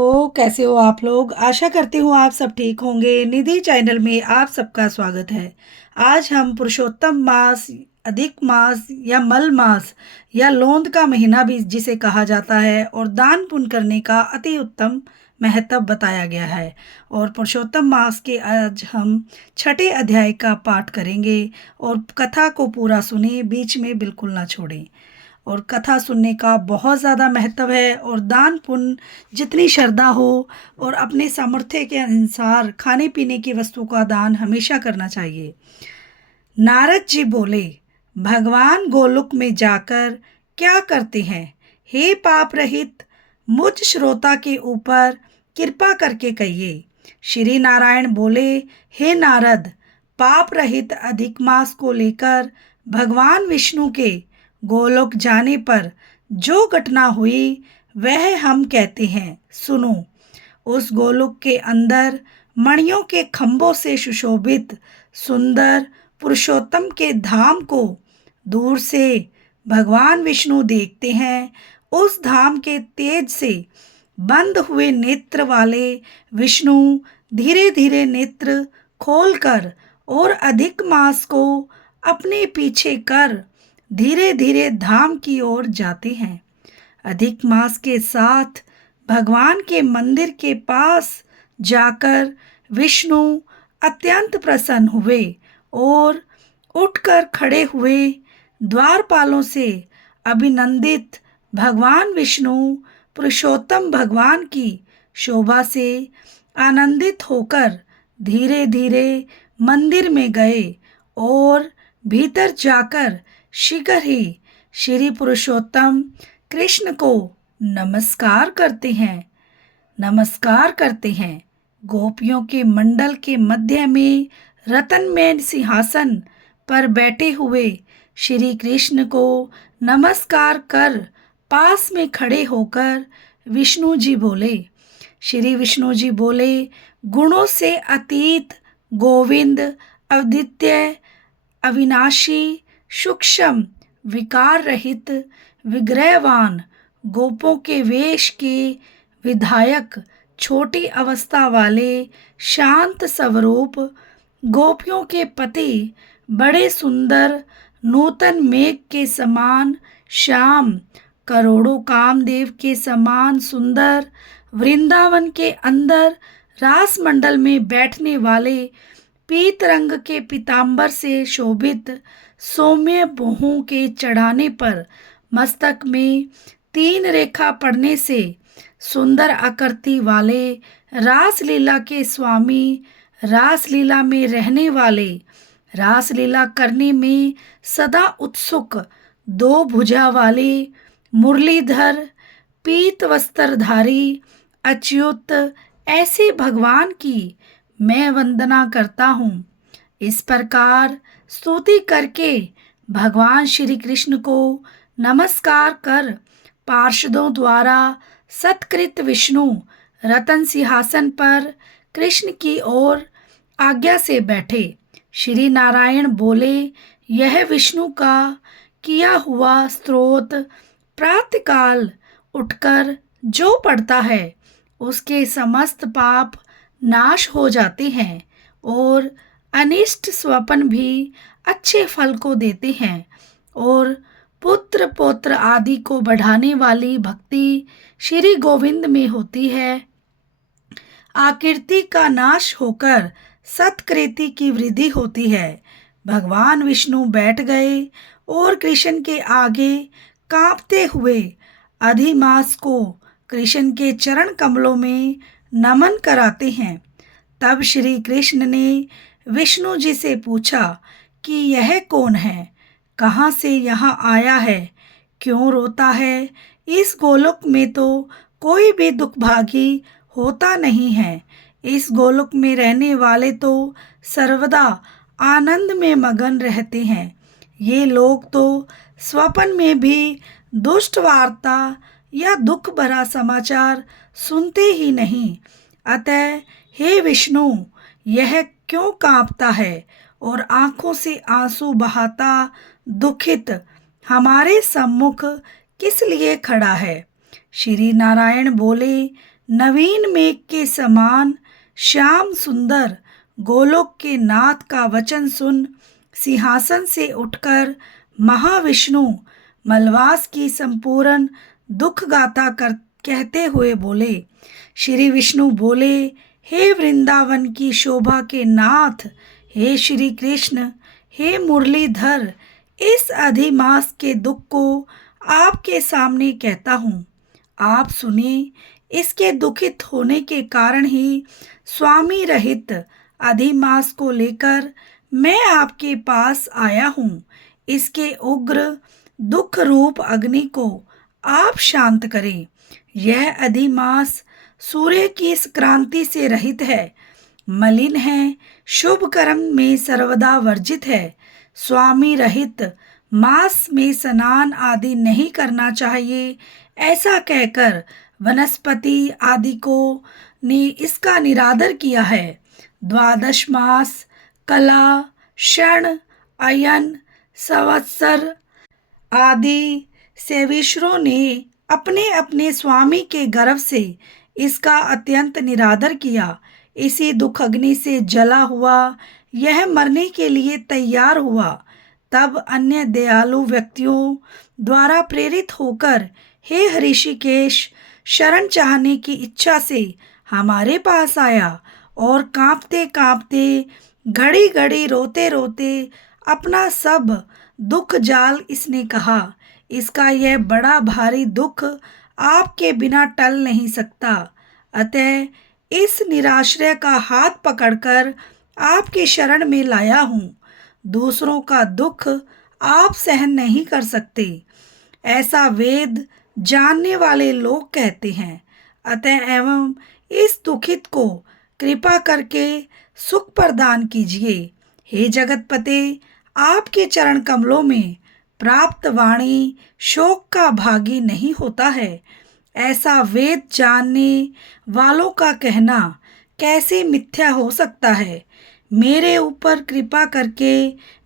हो? कैसे हो आप लोग? आशा करती हूँ आप सब ठीक होंगे। निधि चैनल में आप सबका स्वागत है। आज हम पुरुषोत्तम मास, अधिक मास या मल मास या लोंद का महीना भी जिसे कहा जाता है और दान पुण्य करने का अति उत्तम महत्व बताया गया है। और पुरुषोत्तम मास के आज हम छठे अध्याय का पाठ करेंगे और कथा को पूरा सुने, बीच में बिल्कुल ना छोड़ें। और कथा सुनने का बहुत ज़्यादा महत्व है और दान पुण्य जितनी श्रद्धा हो और अपने सामर्थ्य के अनुसार खाने पीने की वस्तु का दान हमेशा करना चाहिए। नारद जी बोले, भगवान गोलोक में जाकर क्या करते हैं? हे पाप रहित मुझ श्रोता के ऊपर कृपा करके कहिए। श्री नारायण बोले, हे नारद, पाप रहित अधिक मास को लेकर भगवान विष्णु के गोलोक जाने पर जो घटना हुई वह हम कहते हैं, सुनो। उस गोलोक के अंदर मणियों के खंभों से सुशोभित सुंदर पुरुषोत्तम के धाम को दूर से भगवान विष्णु देखते हैं। उस धाम के तेज से बंद हुए नेत्र वाले विष्णु धीरे धीरे नेत्र खोलकर और अधिक मास को अपने पीछे कर धीरे धीरे धाम की ओर जाते हैं। अधिक मास के साथ भगवान के मंदिर के पास जाकर विष्णु अत्यंत प्रसन्न हुए और उठकर खड़े हुए द्वारपालों से अभिनंदित भगवान विष्णु पुरुषोत्तम भगवान की शोभा से आनंदित होकर धीरे धीरे मंदिर में गए और भीतर जाकर शीघ्र ही श्री पुरुषोत्तम कृष्ण को नमस्कार करते हैं। गोपियों के मंडल के मध्य में रत्नमय सिंहासन पर बैठे हुए श्री कृष्ण को नमस्कार कर पास में खड़े होकर विष्णु जी बोले, गुणों से अतीत गोविंद, अद्वितीय, अविनाशी, सूक्ष्म, विकार रहित, विग्रहवान, गोपों के वेश के विधायक, छोटी अवस्था वाले, शांत स्वरूप, गोपियों के पति, बड़े सुंदर, नूतन मेघ के समान श्याम, करोड़ों कामदेव के समान सुंदर, वृंदावन के अंदर रास मंडल में बैठने वाले, पीत रंग के पीतांबर से शोभित, सौम्य भोहों के चढ़ाने पर मस्तक में 3 रेखा पड़ने से सुंदर आकृति वाले, रासलीला के स्वामी, रासलीला में रहने वाले, रासलीला करने में सदा उत्सुक, 2 भुजा वाले, मुरलीधर, पीत वस्त्रधारी, अच्युत, ऐसे भगवान की मैं वंदना करता हूँ। इस प्रकार स्तुति करके भगवान श्री कृष्ण को नमस्कार कर पार्षदों द्वारा सत्कृत विष्णु रतन सिंहासन पर कृष्ण की ओर आज्ञा से बैठे। श्री नारायण बोले, यह विष्णु का किया हुआ स्तोत्र प्रातःकाल उठकर जो पढ़ता है उसके समस्त पाप नाश हो जाते हैं और अनिष्ट स्वप्न भी अच्छे फल को देते हैं और पुत्र पौत्र आदि को बढ़ाने वाली भक्ति श्री गोविंद में होती है। आकृति का नाश होकर सत्कृति की वृद्धि होती है। भगवान विष्णु बैठ गए और कृष्ण के आगे कांपते हुए अधिमास को कृष्ण के चरण कमलों में नमन कराते हैं। तब श्री कृष्ण ने विष्णु जी से पूछा कि यह कौन है, कहाँ से यहाँ आया है, क्यों रोता है? इस गोलोक में तो कोई भी दुखभागी होता नहीं है। इस गोलोक में रहने वाले तो सर्वदा आनंद में मगन रहते हैं। ये लोग तो स्वप्न में भी दुष्ट वार्ता या दुख भरा समाचार सुनते ही नहीं। अतः हे विष्णु, यह क्यों कांपता है और आंखों से आंसू बहाता दुखित हमारे सम्मुख किस लिए खड़ा है? श्री नारायण बोले, नवीन मेघ के समान श्याम सुंदर गोलोक के नाथ का वचन सुन सिंहासन से उठकर महाविष्णु मलवास की संपूर्ण दुख गाथा कर कहते हुए बोले। श्री विष्णु बोले, हे वृंदावन की शोभा के नाथ, हे श्री कृष्ण, हे मुरलीधर, इस अधिमास के दुख को आपके सामने कहता हूँ। आप सुनिए। इसके दुखित होने के कारण ही स्वामी रहित अधिमास को लेकर मैं आपके पास आया हूँ। इसके उग्र दुख रूप अग्नि को आप शांत करें। यह अधिमास सूर्य की क्रांति से रहित है, मलिन है, शुभ कर्म में सर्वदा वर्जित है। स्वामी रहित मास में स्नान आदि नहीं करना चाहिए, ऐसा कहकर वनस्पति आदि को ने इसका निरादर किया है। द्वादश मास, कला, क्षण, अयन, संवत्सर आदि सेविश्वरों ने अपने अपने स्वामी के गर्भ से इसका अत्यंत निरादर किया। इसी दुख अग्नि से जला हुआ यह मरने के लिए तैयार हुआ। तब अन्य दयालु व्यक्तियों द्वारा प्रेरित होकर हे हृषिकेश शरण चाहने की इच्छा से हमारे पास आया और कांपते कांपते, घड़ी घड़ी रोते रोते अपना सब दुख जाल इसने कहा। इसका यह बड़ा भारी दुख आपके बिना टल नहीं सकता। अतः इस निराश्रय का हाथ पकड़कर आपके शरण में लाया हूँ। दूसरों का दुख आप सहन नहीं कर सकते, ऐसा वेद जानने वाले लोग कहते हैं। अतः एवं इस दुखित को कृपा करके सुख प्रदान कीजिए। हे जगतपते, आपके चरण कमलों में प्राप्त वाणी शोक का भागी नहीं होता है, ऐसा वेद जानने वालों का कहना कैसे मिथ्या हो सकता है। मेरे ऊपर कृपा करके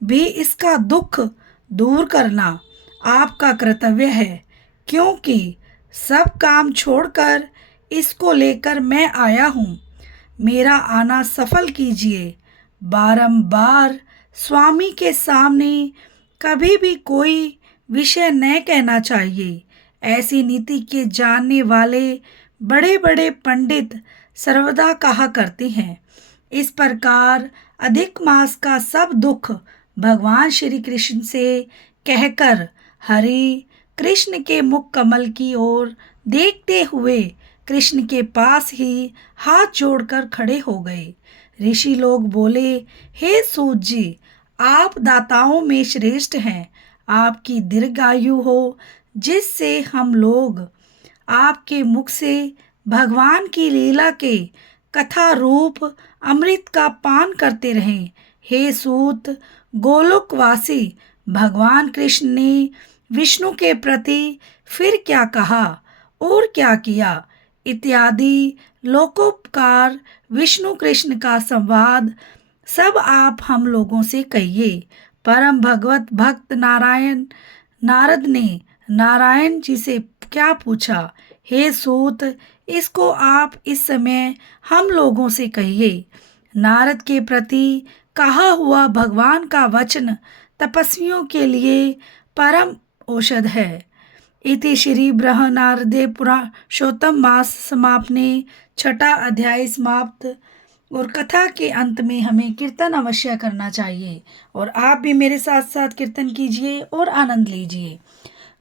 भी इसका दुख दूर करना आपका कर्तव्य है, क्योंकि सब काम छोड़कर इसको लेकर मैं आया हूँ। मेरा आना सफल कीजिए। बारंबार स्वामी के सामने कभी भी कोई विषय न कहना चाहिए। ऐसी नीति के जानने वाले बड़े बड़े पंडित सर्वदा कहा करते हैं। इस प्रकार अधिक मास का सब दुख भगवान श्री कृष्ण से कहकर हरि कृष्ण के मुख कमल की ओर देखते हुए कृष्ण के पास ही हाथ जोड़कर खड़े हो गए। ऋषि लोग बोले, हे सूत जी, आप दाताओं में श्रेष्ठ हैं। आपकी दीर्घायु हो, जिससे हम लोग आपके मुख से भगवान की लीला के कथा रूप अमृत का पान करते रहें। हे सूत, गोलोकवासी भगवान कृष्ण ने विष्णु के प्रति फिर क्या कहा और क्या किया इत्यादि लोकोपकार विष्णु कृष्ण का संवाद सब आप हम लोगों से कहिए। परम भगवत भक्त नारद ने नारायण जी से क्या पूछा? हे सूत, इसको आप इस समय हम लोगों से कहिए। नारद के प्रति कहा हुआ भगवान का वचन तपस्वियों के लिए परम औषध है। इति श्री बृहनारदे पुरुषोत्तम मास समापने, छठा अध्याय समाप्त। और कथा के अंत में हमें कीर्तन अवश्य करना चाहिए, और आप भी मेरे साथ साथ कीर्तन कीजिए और आनंद लीजिए।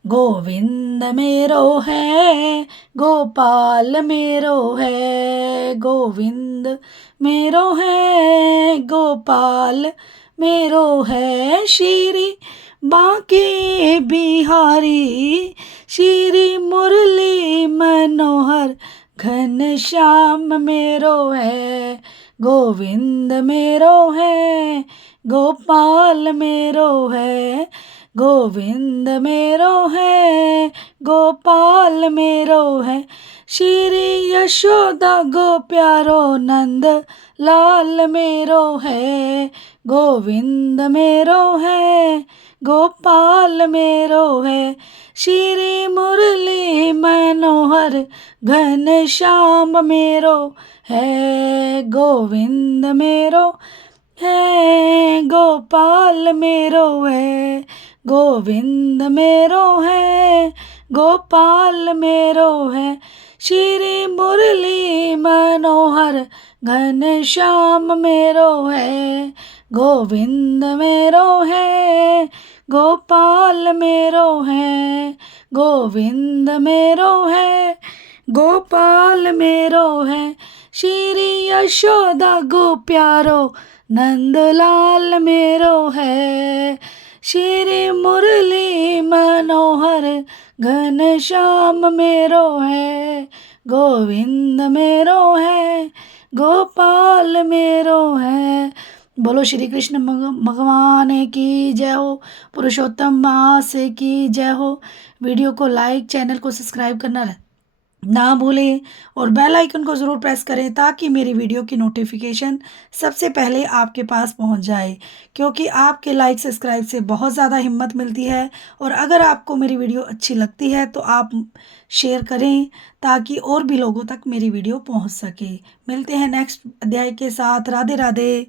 गोविंद मेरो है, गोपाल मेरो है, गोविंद मेरो है, गोपाल मेरो है। श्री बांके बिहारी, श्री मुरली मनोहर, घन श्याम मेरो है। गोविंद मेरो है, गोपाल मेरो है, गोविंद मेरो है, गोपाल मेरो है, श्री यशोदा गो प्यारो नंद लाल मेरो है। गोविंद मेरो है, गोपाल मेरो है, श्री मुरली मनोहर घन श्याम मेरो है। गोविंद मेरो है, गोपाल मेरो है, गोविंद मेरो है, गोपाल मेरो है, श्री मुरली मनोहर घन श्याम मेरो है। गोविंद मेरो है, गोपाल मेरो है, गोविंद मेरो है, गोपाल मेरो है, श्री यशोदा गो प्यारो नंदलाल मेरो है, श्री मुरली मनोहर घन श्याम मेरो है। गोविंद मेरो है, गोपाल मेरो है। बोलो श्री कृष्ण भगवान की जय हो, पुरुषोत्तम मास की जय हो। वीडियो को लाइक, चैनल को सब्सक्राइब करना ना भूलें और बेल आइकन को ज़रूर प्रेस करें ताकि मेरी वीडियो की नोटिफिकेशन सबसे पहले आपके पास पहुंच जाए, क्योंकि आपके लाइक सब्सक्राइब से बहुत ज़्यादा हिम्मत मिलती है। और अगर आपको मेरी वीडियो अच्छी लगती है तो आप शेयर करें ताकि और भी लोगों तक मेरी वीडियो पहुंच सके। मिलते हैं नेक्स्ट अध्याय के साथ। राधे राधे।